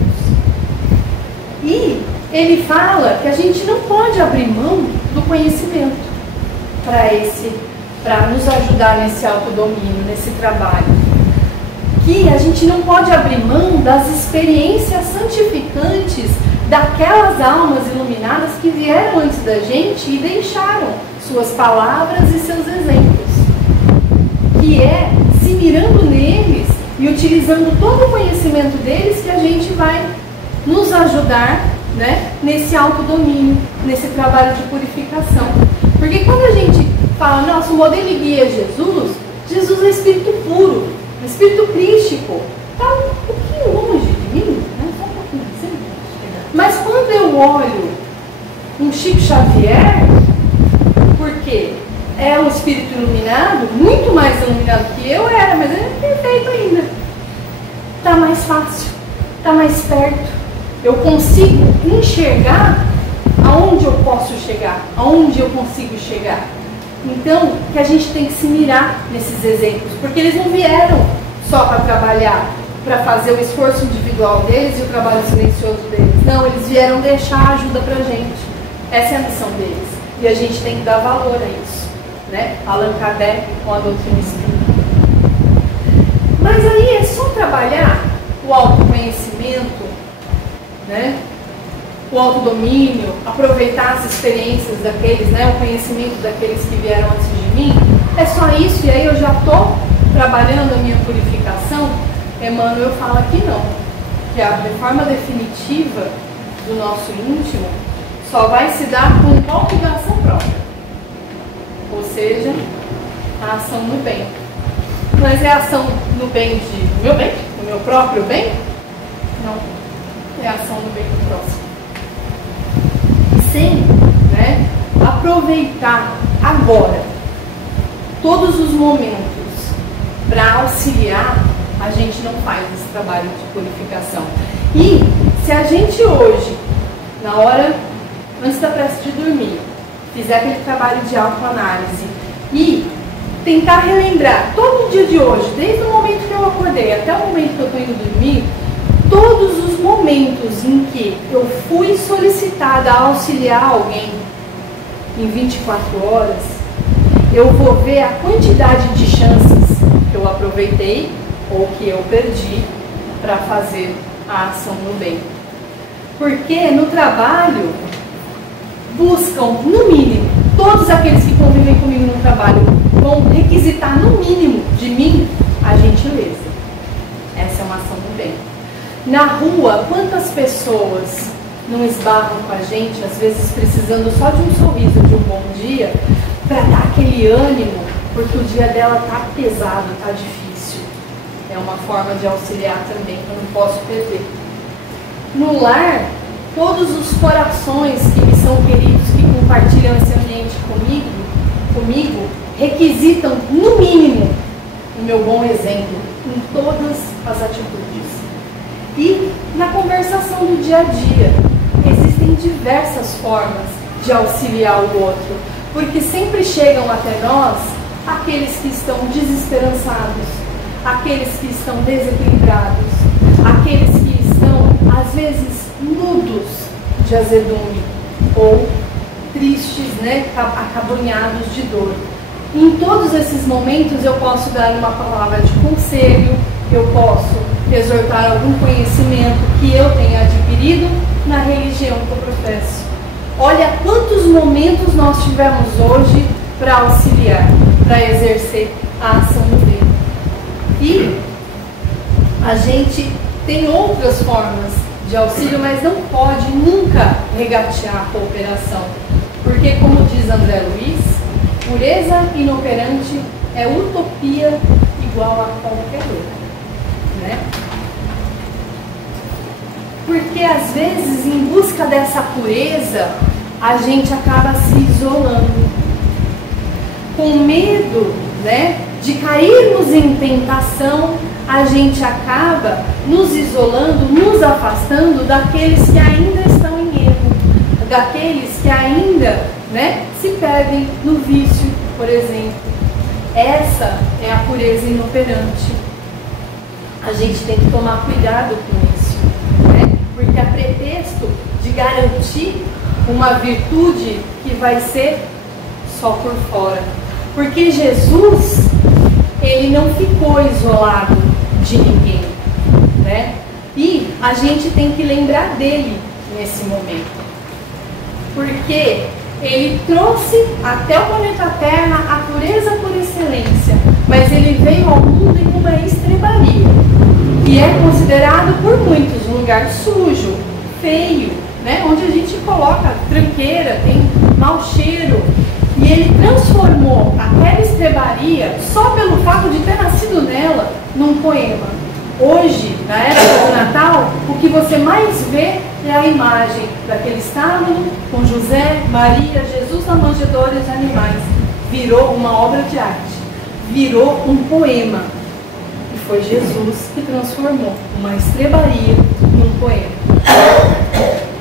E ele fala que a gente não pode abrir mão do conhecimento para nos ajudar nesse autodomínio, nesse trabalho. Que a gente não pode abrir mão das experiências santificantes daquelas almas iluminadas que vieram antes da gente e deixaram suas palavras e seus exemplos. Que é se mirando neles e utilizando todo o conhecimento deles que a gente vai nos ajudar, né, nesse autodomínio, nesse trabalho de purificação. Porque quando a gente fala, nosso modelo e guia é Jesus, Jesus é espírito puro, é espírito crístico. Está um pouquinho longe de mim, né? Só um pouquinho assim. Mas quando eu olho um Chico Xavier, porque é um espírito iluminado, muito mais iluminado que eu era, mas ele é perfeito ainda. Está mais fácil, está mais perto. Eu consigo enxergar aonde eu posso chegar, aonde eu consigo chegar. Então, que a gente tem que se mirar nesses exemplos, porque eles não vieram só para trabalhar, para fazer o esforço individual deles e o trabalho silencioso deles. Não, eles vieram deixar ajuda para a gente. Essa é a missão deles. E a gente tem que dar valor a isso, né? Allan Kardec com a doutrina espírita. Mas aí é só trabalhar o autoconhecimento, né? O autodomínio, aproveitar as experiências daqueles, né? O conhecimento daqueles que vieram antes de mim. É só isso e aí eu já estou trabalhando a minha purificação, Emmanuel fala que não, que a reforma definitiva do nosso íntimo só vai se dar com golpe da ação própria, ou seja, a ação no bem. Mas é a ação no bem do meu bem? Do meu próprio bem? Não, é a ação no bem do próximo. Sem, né, aproveitar agora todos os momentos para auxiliar, a gente não faz esse trabalho de purificação. E se a gente hoje, na hora, antes da prece de dormir, fizer aquele trabalho de autoanálise e tentar relembrar todo o dia de hoje, desde o momento que eu acordei até o momento que eu estou indo dormir, todos os momentos em que eu fui solicitada a auxiliar alguém em 24 horas, eu vou ver a quantidade de chances que eu aproveitei ou que eu perdi para fazer a ação no bem. Porque no trabalho buscam, no mínimo, todos aqueles que convivem comigo no trabalho vão requisitar no mínimo de mim a gentileza. Essa é uma ação do bem. Na rua, quantas pessoas não esbarram com a gente, às vezes precisando só de um sorriso, de um bom dia, para dar aquele ânimo, porque o dia dela está pesado, está difícil. É uma forma de auxiliar também, que eu não posso perder. No lar, todos os corações que me são queridos, que compartilham esse ambiente comigo, requisitam, no mínimo, o meu bom exemplo em todas as atitudes. E na conversação do dia a dia, existem diversas formas de auxiliar o outro, porque sempre chegam até nós aqueles que estão desesperançados, aqueles que estão desequilibrados, aqueles que estão, às vezes, nudos de azedume ou tristes, né, acabrunhados de dor. Em todos esses momentos eu posso dar uma palavra de conselho, eu posso exortar algum conhecimento que eu tenha adquirido na religião que eu professo. Olha quantos momentos nós tivemos hoje para auxiliar, para exercer a ação do bem. E a gente tem outras formas de auxílio, mas não pode nunca regatear a cooperação. Porque, como diz André Luiz, pureza inoperante é utopia igual a qualquer outra. Né? Porque às vezes, em busca dessa pureza, a gente acaba se isolando, com medo, né, de cairmos em tentação. A gente acaba nos isolando, nos afastando daqueles que ainda estão em erro, daqueles que ainda, né, se perdem no vício, por exemplo. Essa é a pureza inoperante. A gente tem que tomar cuidado com isso, né? Porque a pretexto de garantir uma virtude que vai ser só por fora. Porque Jesus, ele não ficou isolado de ninguém, né? E a gente tem que lembrar dele nesse momento. Porque ele trouxe até o planeta Terra a pureza por excelência, mas ele veio ao mundo em uma estrebaria, que é considerado por muitos um lugar sujo, feio, né? Onde a gente coloca tranqueira, tem mau cheiro. E ele transformou aquela estrebaria, só pelo fato de ter nascido nela, num poema. Hoje, na época do Natal, o que você mais vê é a imagem daquele estábulo com José, Maria, Jesus na manjedoura e os animais. Virou uma obra de arte, virou um poema. E foi Jesus que transformou uma estrebaria num poema.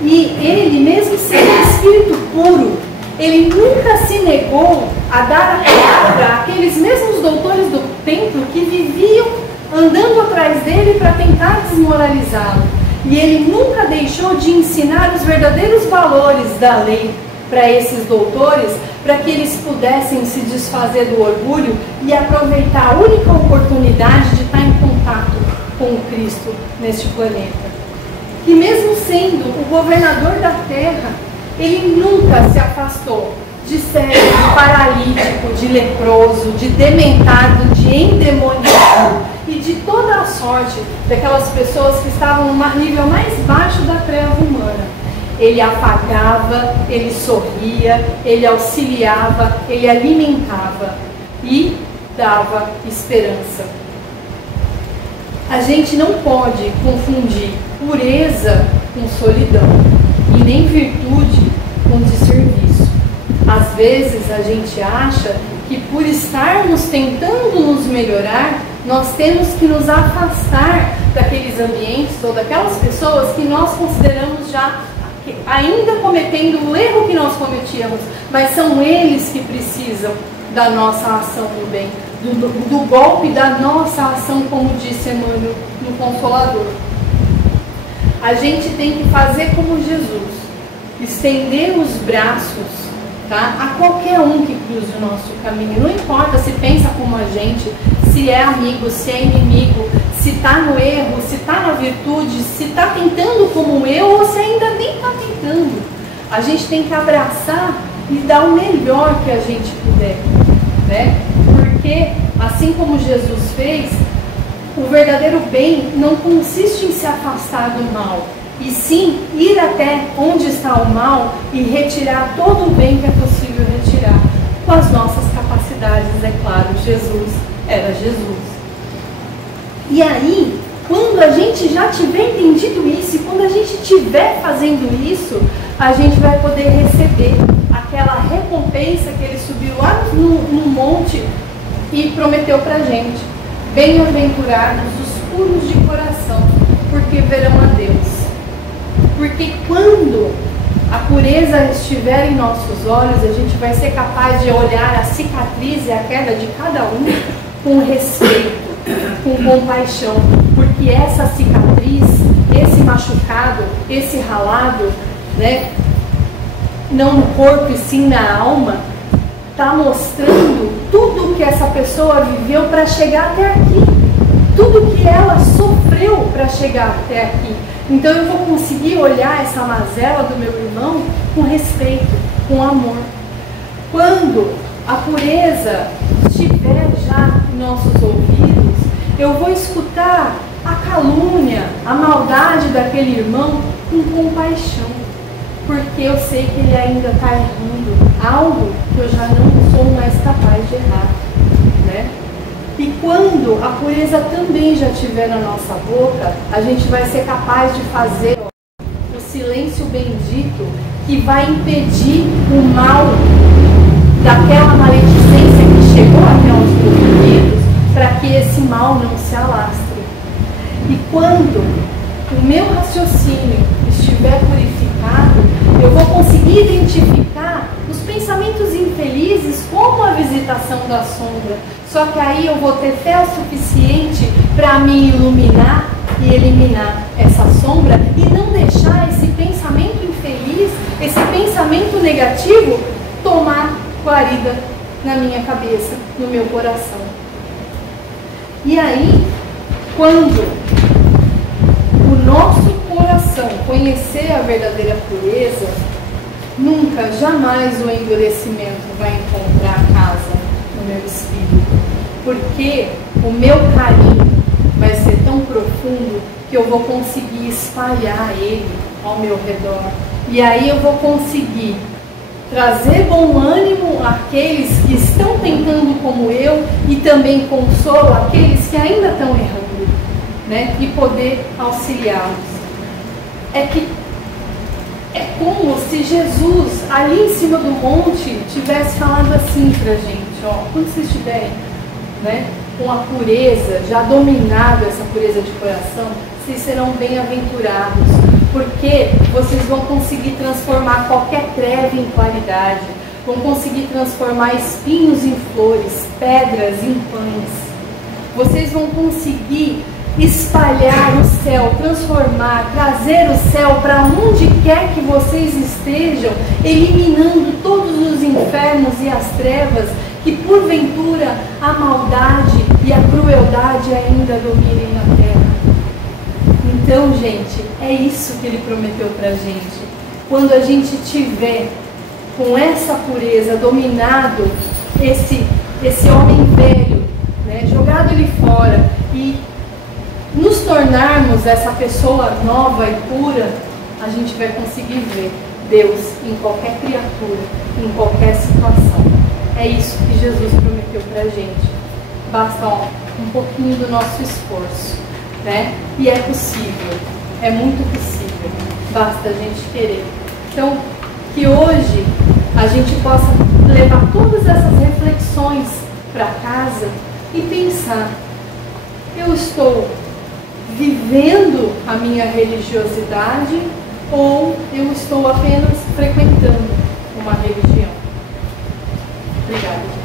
E ele, mesmo sendo espírito puro, ele nunca se negou a dar a palavra àqueles mesmos doutores do templo que viviam andando atrás dele para tentar desmoralizá-lo. E ele nunca deixou de ensinar os verdadeiros valores da lei para esses doutores, para que eles pudessem se desfazer do orgulho e aproveitar a única oportunidade de estar em contato com o Cristo neste planeta. E mesmo sendo o governador da terra, ele nunca se afastou de cego, de paralítico, de leproso, de dementado, de endemoniado e de toda a sorte daquelas pessoas que estavam no nível mais baixo da treva humana. Ele apagava, ele sorria, ele auxiliava, ele alimentava e dava esperança. A gente não pode confundir pureza com solidão e nem virtude com desserviço. Às vezes a gente acha que por estarmos tentando nos melhorar, nós temos que nos afastar daqueles ambientes ou daquelas pessoas que nós consideramos já ainda cometendo o erro que nós cometíamos, mas são eles que precisam da nossa ação do bem, do golpe da nossa ação, como disse Emmanuel no Consolador. A gente tem que fazer como Jesus, estender os braços, tá, a qualquer um que cruze o nosso caminho. Não importa se pensa como a gente, se é amigo, se é inimigo, se está no erro, se está na virtude, se está tentando como eu ou se ainda nem está tentando. A gente tem que abraçar e dar o melhor que a gente puder, né? Porque, assim como Jesus fez, o verdadeiro bem não consiste em se afastar do mal, e sim ir até onde está o mal e retirar todo o bem que é possível retirar, com as nossas capacidades, é claro. Jesus era Jesus. E aí, quando a gente já tiver entendido isso, e quando a gente estiver fazendo isso, a gente vai poder receber aquela recompensa que ele subiu lá no monte e prometeu pra gente. Bem-aventurados os puros de coração, porque verão a Deus. Porque quando a pureza estiver em nossos olhos, a gente vai ser capaz de olhar a cicatriz e a queda de cada um com respeito, com compaixão, porque essa cicatriz, esse machucado, esse ralado, né, não no corpo e sim na alma, está mostrando tudo que essa pessoa viveu para chegar até aqui, tudo que ela sofreu para chegar até aqui. Então eu vou conseguir olhar essa mazela do meu irmão com respeito, com amor. Quando a pureza estiver já em nossos ouvidos, eu vou escutar a calúnia, a maldade daquele irmão com compaixão, porque eu sei que ele ainda está errando algo que eu já não sou mais capaz de errar, né? E quando a pureza também já estiver na nossa boca, a gente vai ser capaz de fazer o silêncio bendito que vai impedir o mal daquela maledicência que chegou até os meus ouvidos, para que esse mal não se alastre. E quando o meu raciocínio estiver purificado, eu vou conseguir identificar os pensamentos infelizes como a visitação da sombra. Só que aí eu vou ter fé o suficiente para me iluminar e eliminar essa sombra e não deixar esse pensamento infeliz, esse pensamento negativo tomar guarida na minha cabeça, no meu coração. E aí, quando o nosso coração conhecer a verdadeira pureza, nunca, jamais o endurecimento vai encontrar casa no meu espírito, porque o meu carinho vai ser tão profundo que eu vou conseguir espalhar ele ao meu redor. E aí eu vou conseguir trazer bom ânimo àqueles que estão tentando como eu e também consolo àqueles que ainda estão errando, né? E poder auxiliá-los. É como se Jesus, ali em cima do monte, tivesse falado assim pra gente, ó, quando vocês estiverem, né, com a pureza, já dominado essa pureza de coração, vocês serão bem-aventurados, porque vocês vão conseguir transformar qualquer treva em claridade, vão conseguir transformar espinhos em flores, pedras em pães. Vocês vão conseguir espalhar o céu, transformar, trazer o céu para onde quer que vocês estejam, eliminando todos os infernos e as trevas que porventura a maldade e a crueldade ainda dominem na terra. Então, gente, é isso que ele prometeu para a gente. Quando a gente tiver com essa pureza, dominado esse homem velho, né, jogado ele fora, e nos tornarmos essa pessoa nova e pura, a gente vai conseguir ver Deus em qualquer criatura, em qualquer situação. É isso que Jesus prometeu pra gente. Basta um pouquinho do nosso esforço, né? E é possível, é muito possível, basta a gente querer. Então, que hoje a gente possa levar todas essas reflexões para casa e pensar: eu estou vivendo a minha religiosidade ou eu estou apenas frequentando uma religião? Obrigada.